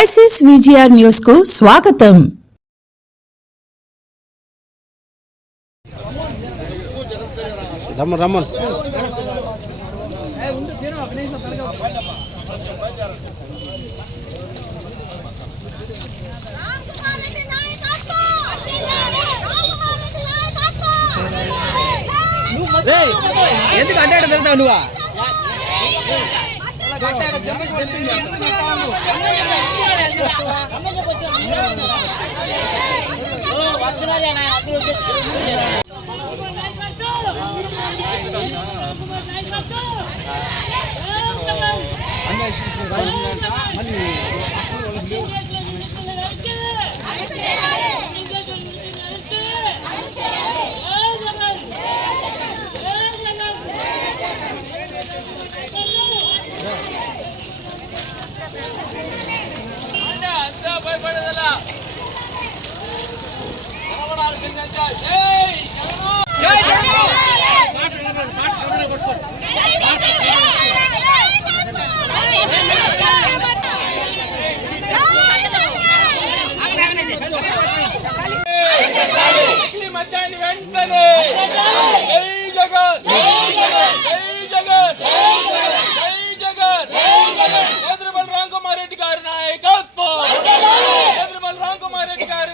SS VGR న్యూస్కు స్వాగతం. రమ్మన్ రమ్మన్. ఎందుకు అంటే తిరుగుతావు నువ్వా? నకిలీ వెంటనే జై జగన్ జై జగన్ జై జగన్ ఎదురుమల్ రామ్ కుమార్ రెడ్డి గారి నాయకత్వం ఎదురుమల్ రామ్ కుమార్ రెడ్డి గారి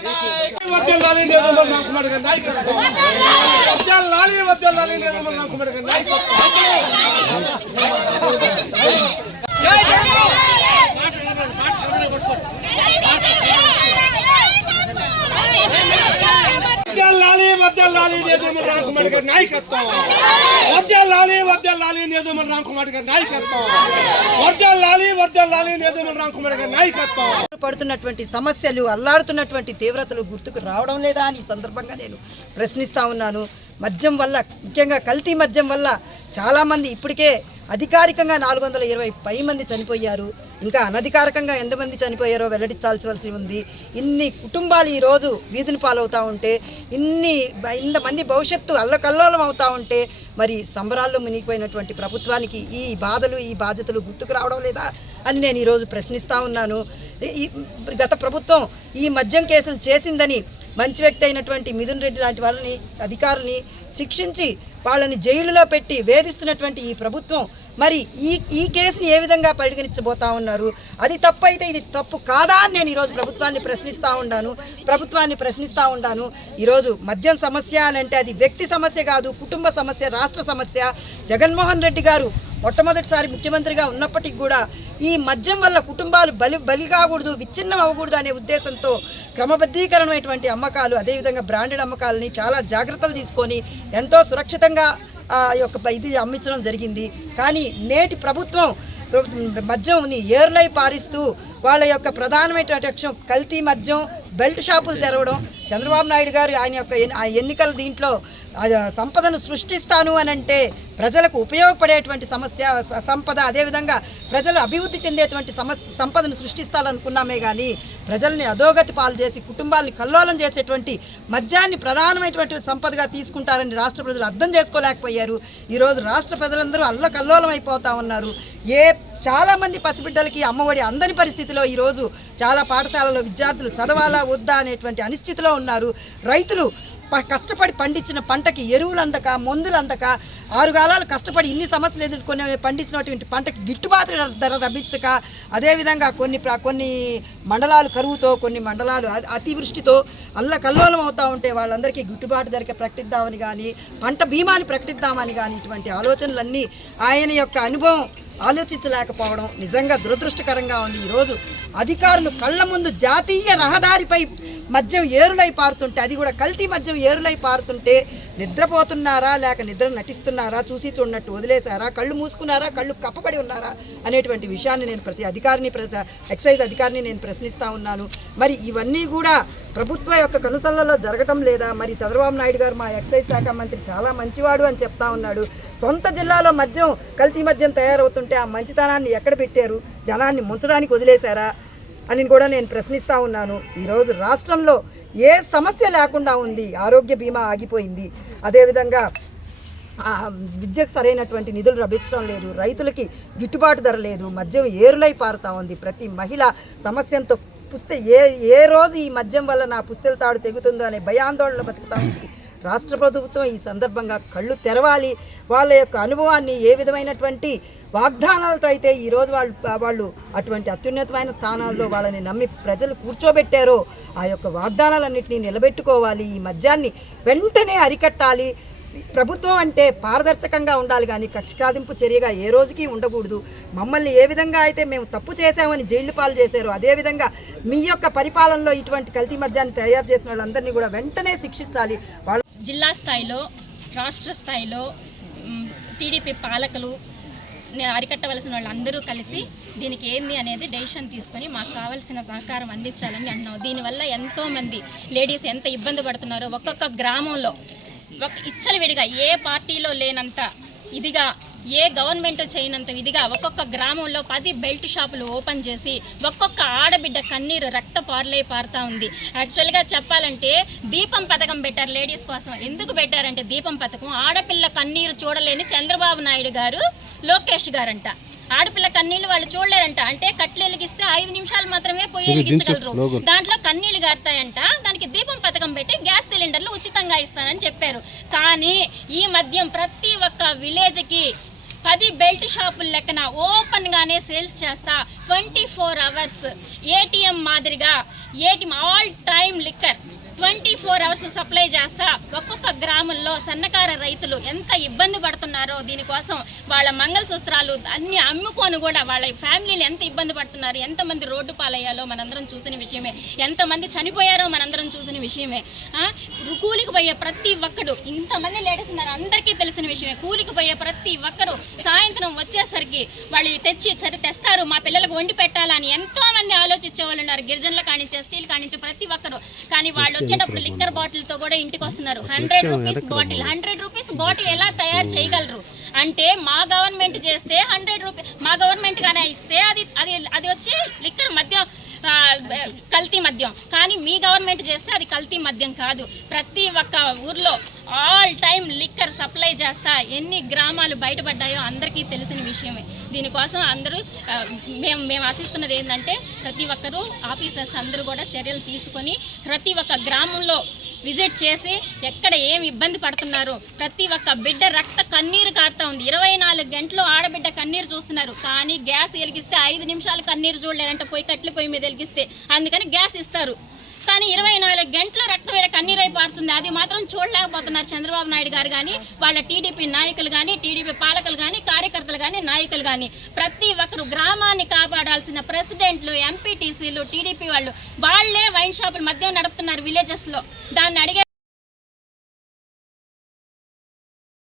నాయకత్వం వర్దెల్లాలి నిర్మల్ రామ్ కుమార్ గారి నాయకత్వం వర్దెల్లాలి వర్దెల్లాలి నిర్మల్ రామ్ కుమార్ గారి నాయకత్వం రామ్ కుమార్ గారి నాయకత్వం. రామ్ కుమార్ గారి నాయకత్వం. రామ్ కుమార్ గారి నాయకత్వం. పడుతున్నటువంటి సమస్యలు అల్లాడుతున్నటువంటి తీవ్రతలు గుర్తుకు రావడం లేదా అని సందర్భంగా నేను ప్రశ్నిస్తా ఉన్నాను. మద్యం వల్ల ముఖ్యంగా కల్తీ మద్యం వల్ల చాలామంది ఇప్పటికే అధికారికంగా నాలుగు వందల ఇరవై పై మంది చనిపోయారు. ఇంకా అనధికారికంగా ఎంతమంది చనిపోయారో వెల్లడించాల్సి ఉంది. ఇన్ని కుటుంబాలు ఈరోజు వీధిని పాలవుతూ ఉంటే ఇన్ని ఇంతమంది భవిష్యత్తు అల్లకల్లోలం అవుతూ ఉంటే మరి సంబరాల్లో మునిగిపోయినటువంటి ప్రభుత్వానికి ఈ బాధలు ఈ బాధ్యతలు గుర్తుకు రావడం లేదా అని నేను ఈరోజు ప్రశ్నిస్తూ ఉన్నాను. ఈ- గత ప్రభుత్వం ఈ మద్యం కేసులు చేసిందని మంచి వ్యక్తి అయినటువంటి మిథున్ రెడ్డి లాంటి వాళ్ళని అధికారులని శిక్షించి వాళ్ళని జైలులో పెట్టి వేధిస్తున్నటువంటి ఈ ప్రభుత్వం మరి ఈ ఈ కేసుని ఏ విధంగా పరిగణించబోతా ఉన్నారు? అది తప్పు అయితే ఇది తప్పు కాదా అని నేను ఈరోజు ప్రభుత్వాన్ని ప్రశ్నిస్తూ ఉన్నాను ప్రభుత్వాన్ని ప్రశ్నిస్తూ ఉన్నాను ఈరోజు మద్యం సమస్య అని అంటే అది వ్యక్తి సమస్య కాదు కుటుంబ సమస్య రాష్ట్ర సమస్య. జగన్మోహన్ రెడ్డి గారు మొట్టమొదటిసారి ముఖ్యమంత్రిగా ఉన్నప్పటికి కూడా ఈ మద్యం వల్ల కుటుంబాలు బలి బలి కాకూడదు విచ్ఛిన్నం అవ్వకూడదు అనే ఉద్దేశంతో క్రమబద్ధీకరణమైనటువంటి అమ్మకాలు అదేవిధంగా బ్రాండెడ్ అమ్మకాలని చాలా జాగ్రత్తలు తీసుకొని ఎంతో సురక్షితంగా ఆ యొక్క ఇది అమ్మించడం జరిగింది. కానీ నేటి ప్రభుత్వం మద్యంని ఏర్లై పారిస్తూ వాళ్ళ యొక్క ప్రధానమైనటువంటి లక్ష్యం కల్తీ మద్యం బెల్ట్ షాపులు తెరవడం చంద్రబాబు నాయుడు గారు ఆయన యొక్క ఎన్ని- ఆ ఎన్నికల దీంట్లో సంపదను సృష్టిస్తాను అని అంటే ప్రజలకు ఉపయోగపడేటువంటి సమస్య సంపద అదేవిధంగా ప్రజలు అభివృద్ధి చెందేటువంటి సమస్య సంపదను సృష్టిస్తాలనుకున్నామే కానీ ప్రజల్ని అధోగతి పాలు చేసి కుటుంబాలను కల్లోలం చేసేటువంటి మద్యాన్ని ప్రధానమైనటువంటి సంపదగా తీసుకుంటారని రాష్ట్ర ప్రజలు అర్థం చేసుకోలేకపోయారు. ఈరోజు రాష్ట్ర ప్రజలందరూ అల్లకల్లోలం అయిపోతా ఉన్నారు. ఏ చాలామంది పసిబిడ్డలకి అమ్మఒడి అందని పరిస్థితిలో ఈరోజు చాలా పాఠశాలలో విద్యార్థులు చదవాలా వద్దా అనేటువంటి అనిశ్చితిలో ఉన్నారు. రైతులు కష్టపడి పండించిన పంటకి ఎరువులు అందక మందులు అందక ఆరు కాలాలు కష్టపడి ఇన్ని సమస్యలు ఎదుర్కొని పండించినటువంటి పంటకి గిట్టుబాటు ధర లభించక అదేవిధంగా కొన్ని కొన్ని మండలాలు కరువుతో కొన్ని మండలాలు అతివృష్టితో అల్లకల్లోలం అవుతూ ఉంటే వాళ్ళందరికీ గిట్టుబాటు ధరకి ప్రకటిద్దామని కానీ పంట బీమాని ప్రకటిద్దామని కానీ ఇటువంటి ఆలోచనలన్నీ ఆయన యొక్క అనుభవం ఆలోచించలేకపోవడం నిజంగా దురదృష్టకరంగా ఉంది. ఈరోజు అధికారులు కళ్ళ ముందు జాతీయ రహదారిపై మద్యం ఏరులై పారుతుంటే అది కూడా కల్తీ మద్యం ఏరులై పారుతుంటే నిద్రపోతున్నారా? లేక నిద్ర నటిస్తున్నారా? చూసి చూడనట్టు వదిలేశారా? కళ్ళు మూసుకున్నారా? కళ్ళు కప్పబడి ఉన్నారా? అనేటువంటి విషయాన్ని నేను ప్రతి అధికారిని ప్రశ- ఎక్సైజ్ అధికారిని నేను ప్రశ్నిస్తా ఉన్నాను. మరి ఇవన్నీ కూడా ప్రభుత్వ యొక్క కనుసలలో జరగటం లేదా? మరి చంద్రబాబు నాయుడు గారు మా ఎక్సైజ్ శాఖ మంత్రి చాలా మంచివాడు అని చెప్తా ఉన్నాడు. సొంత జిల్లాలో మద్యం కల్తీ మద్యం తయారవుతుంటే ఆ మంచితనాన్ని ఎక్కడ పెట్టారు? జనాన్ని ముంచడానికి వదిలేశారా? అని కూడా నేను ప్రశ్నిస్తా ఉన్నాను. ఈరోజు రాష్ట్రంలో ఏ సమస్య లేకుండా ఉంది. ఆరోగ్య బీమా ఆగిపోయింది. అదేవిధంగా విద్యకు సరైనటువంటి నిధులు లభించడం లేదు. రైతులకి గిట్టుబాటు ధర లేదు. మద్యం ఏరులై పారుతా ఉంది. ప్రతి మహిళ సమస్యంతో పుస్తే ఏ ఏ రోజు ఈ మద్యం వల్ల నా పుస్తెల తాడు తెగుతుందో అనే భయాందోళన బతుకుతా ఉంది. రాష్ట్ర ప్రభుత్వం ఈ సందర్భంగా కళ్ళు తెరవాలి. వాళ్ళ యొక్క అనుభవాన్ని ఏ విధమైనటువంటి వాగ్దానాలతో అయితే ఈరోజు వాళ్ళు వాళ్ళు అటువంటి అత్యున్నతమైన స్థానాల్లో వాళ్ళని నమ్మి ప్రజలు కూర్చోబెట్టారో ఆ యొక్క వాగ్దానాలన్నింటినీ నిలబెట్టుకోవాలి. ఈ మద్యాన్ని వెంటనే అరికట్టాలి. ప్రభుత్వం అంటే పారదర్శకంగా ఉండాలి కానీ కక్షకాదింపు చర్యగా ఏ రోజుకి ఉండకూడదు. మమ్మల్ని ఏ విధంగా అయితే మేము తప్పు చేశామని జైళ్ళు పాలు చేశారో అదేవిధంగా మీ యొక్క పరిపాలనలో ఇటువంటి కల్తీ మద్యాన్ని తయారు చేసిన వాళ్ళందరినీ కూడా వెంటనే శిక్షించాలి. వాళ్ళ జిల్లా స్థాయిలో రాష్ట్ర స్థాయిలో టీడీపీ పాలకులు అరికట్టవలసిన వాళ్ళందరూ కలిసి దీనికి ఏంది అనేది డెసిషన్ తీసుకొని మాకు కావాల్సిన సహకారం అందించాలని అన్నాం. దీనివల్ల ఎంతోమంది లేడీస్ ఎంత ఇబ్బంది పడుతున్నారో ఒక్కొక్క గ్రామంలో ఒక ఇచ్చలవిడిగా ఏ పార్టీలో లేనంత ఇదిగా ఏ గవర్నమెంట్ చేయనంత ఇదిగా ఒక్కొక్క గ్రామంలో పది బెల్ట్ షాపులు ఓపెన్ చేసి ఒక్కొక్క ఆడబిడ్డ కన్నీరు రక్త పార్లై పారుతా ఉంది. యాక్చువల్గా చెప్పాలంటే దీపం పథకం పెట్టారు లేడీస్ కోసం. ఎందుకు పెట్టారంటే దీపం పథకం? ఆడపిల్ల కన్నీరు చూడలేని చంద్రబాబు నాయుడు గారు లోకేష్ గారంట. ఆడపిల్ల కన్నీళ్ళు వాళ్ళు చూడలేరంట. అంటే కట్లు వెలిగిస్తే ఐదు నిమిషాలు మాత్రమే పోయి వెలిగించగలరు. దాంట్లో కన్నీళ్ళు గారుతాయంట. దానికి దీపం పథకం పెట్టి గ్యాస్ సిలిండర్లు ఉచితంగా ఇస్తానని చెప్పారు. కానీ ఈ మద్యం ప్రతి ఒక్క విలేజ్కి పది బెల్ట్ షాపుల లెక్కన ఓపెన్గానే సేల్స్ చేస్తా ట్వంటీ ఫోర్ అవర్స్ ఏటీఎం మాదిరిగా ATM all time liquor twenty four hours supply చేస్తా ఒక్కొక్క గ్రామంలో సన్నకార రైతులు ఎంత ఇబ్బంది పడుతున్నారో దీనికోసం వాళ్ళ మంగళసూత్రాలు అన్ని అమ్ముకొని కూడా వాళ్ళ ఫ్యామిలీలు ఎంత ఇబ్బంది పడుతున్నారు ఎంతమంది రోడ్డు పాలయ్యాలో మనందరం చూసిన విషయమే ఎంతమంది చనిపోయారో మనందరం చూసిన విషయమే కూలికి పోయే ప్రతి ఒక్కడు ఇంతమంది లేడీస్ ఉన్నారు విషయమే. కూలికి పోయే ప్రతి ఒక్కరు సాయంత్రం వచ్చేసరికి వాళ్ళు తెచ్చి సరే తెస్తారు మా పిల్లలకు వండి పెట్టాలని ఎంతో మంది ఆలోచించే వాళ్ళు ఉన్నారు. గిరిజనులు కానించే స్టీల్ కానించే ప్రతి ఒక్కరు. కానీ వాళ్ళు వచ్చేటప్పుడు లిక్కర్ బాటిల్తో కూడా ఇంటికి వస్తున్నారు hundred rupees bottle hundred rupees bottle ఎలా తయారు చేయగలరు? అంటే మా గవర్నమెంట్ చేస్తే హండ్రెడ్ రూపీస్ మా గవర్నమెంట్ గానే ఇస్తే అది అది అది వచ్చి లిక్కర్ మద్యం ఆ, కల్తీ మద్యం. కానీ మీ గవర్నమెంట్ చేస్తే అది కల్తీ మద్యం కాదు. ప్రతి ఒక్క ఊర్లో ఆల్ టైమ్ లిక్కర్ సప్లై చేస్తా. ఎన్ని గ్రామాలు బయటపడ్డాయో అందరికీ తెలిసిన విషయమే. దీనికోసం అందరూ మేము మేము ఆశిస్తున్నది ఏంటంటే ప్రతి ఒక్కరూ ఆఫీసర్స్ అందరూ కూడా చర్యలు తీసుకొని ప్రతి ఒక్క గ్రామంలో విజిట్ చేసి ఎక్కడ ఏమి ఇబ్బంది పడుతున్నారు? ప్రతి ఒక్క బిడ్డ రక్త కన్నీరు కారుతా ఉంది. ఇరవై నాలుగు గంటలు ఆడబిడ్డ కన్నీరు చూస్తున్నారు. కానీ గ్యాస్ వెలిగిస్తే ఐదు నిమిషాలు కన్నీరు చూడలేరంటే పోయి కట్లు పొయ్యి మీద వెలిగిస్తే అందుకని గ్యాస్ ఇస్తారు. కానీ ఇరవై నాలుగు గంటల రక్తం వేరే కన్నీరై పారుతుంది. అది మాత్రం చూడలేకపోతున్నారు చంద్రబాబు నాయుడు గారు కానీ వాళ్ళ టీడీపీ నాయకులు కానీ టీడీపీ పాలకులు కానీ కానీ నాయకులు కానీ ప్రతి ఒక్కరు గ్రామాన్ని కాపాడాల్సిన ప్రెసిడెంట్లు ఎంపీటీసీలు టీడీపీ వాళ్ళు వాళ్ళే వైన్ షాపులు మధ్య నడుపుతున్నారు విలేజెస్లో. దాన్ని అడిగే